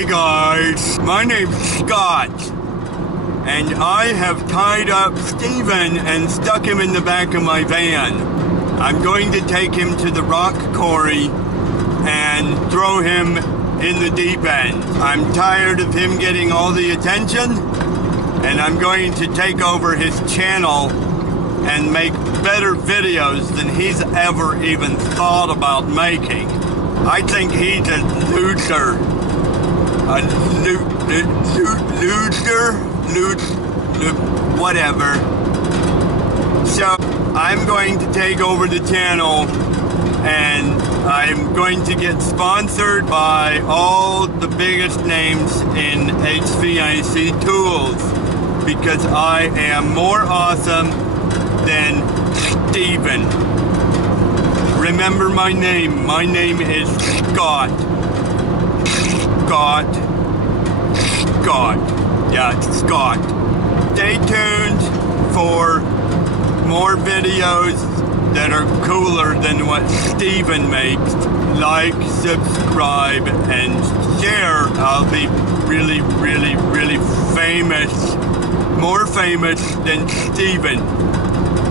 Hey guys, my name's Scott, and I have tied up Steven and stuck him in the back of my van. I'm going to take him to the rock quarry and throw him in the deep end. I'm tired of him getting all the attention, and I'm going to take over his channel and make better videos than he's ever even thought about making. I think he's a loser. Whatever. So I'm going to take over the channel, and I'm going to get sponsored by all the biggest names in HVAC tools because I am more awesome than Steven. Remember my name. My name is Scott. Scott. Yeah, Scott. Stay tuned for more videos that are cooler than what Steven makes. Like, subscribe, and share. I'll be really, really, really famous. More famous than Steven.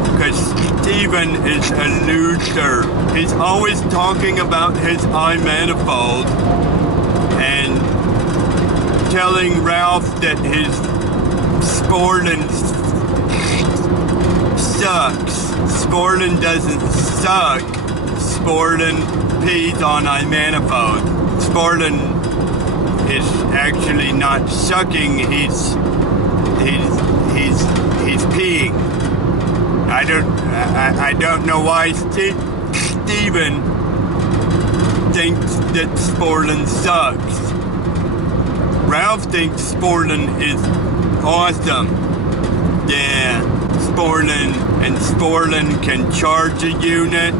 Because Steven is a loser. He's always talking about his I-manifold and telling Ralph that his Sporlan sucks. Sporlan doesn't suck. Sporlan pees on I-manifold. Sporlan is actually not sucking. He's peeing. I don't know why Steven thinks that Sporlan sucks. Ralph thinks Sporlan is awesome. Yeah, Sporlan can charge a unit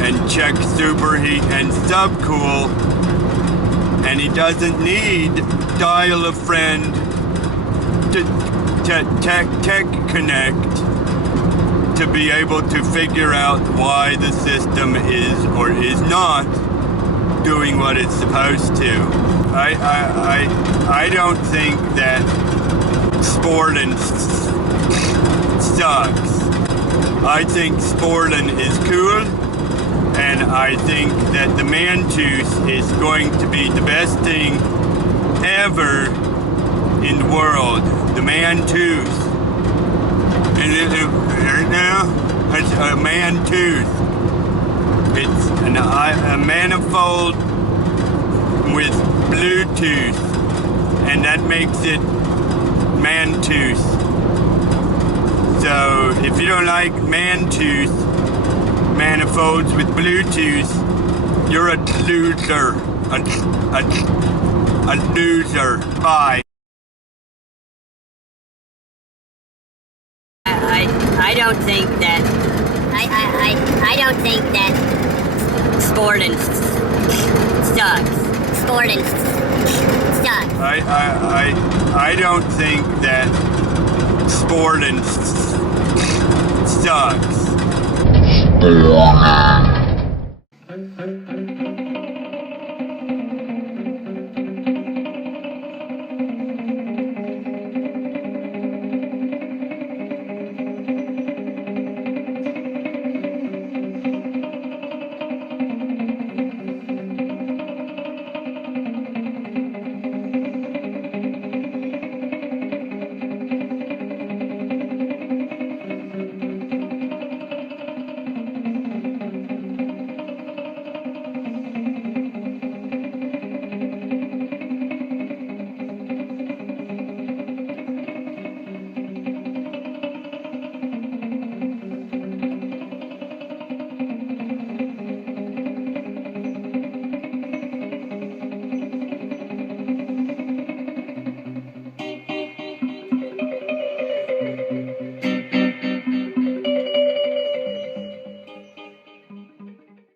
and check superheat and subcool, and he doesn't need dial a friend to tech connect to be able to figure out why the system is or is not doing what it's supposed to. I don't think that Sporlan sucks. I think Sporlan is cool, and I think that the man-tooth is going to be the best thing ever in the world. The man-tooth. Right now, it's a man-tooth. It's a manifold with Bluetooth, and that makes it man-tooth. So if you don't like man-tooth manifolds with Bluetooth, you're a loser. A loser. Bye. I don't think that I don't think that Sporlan sucks. Sporlan sucks. I don't think that Sporlan sucks.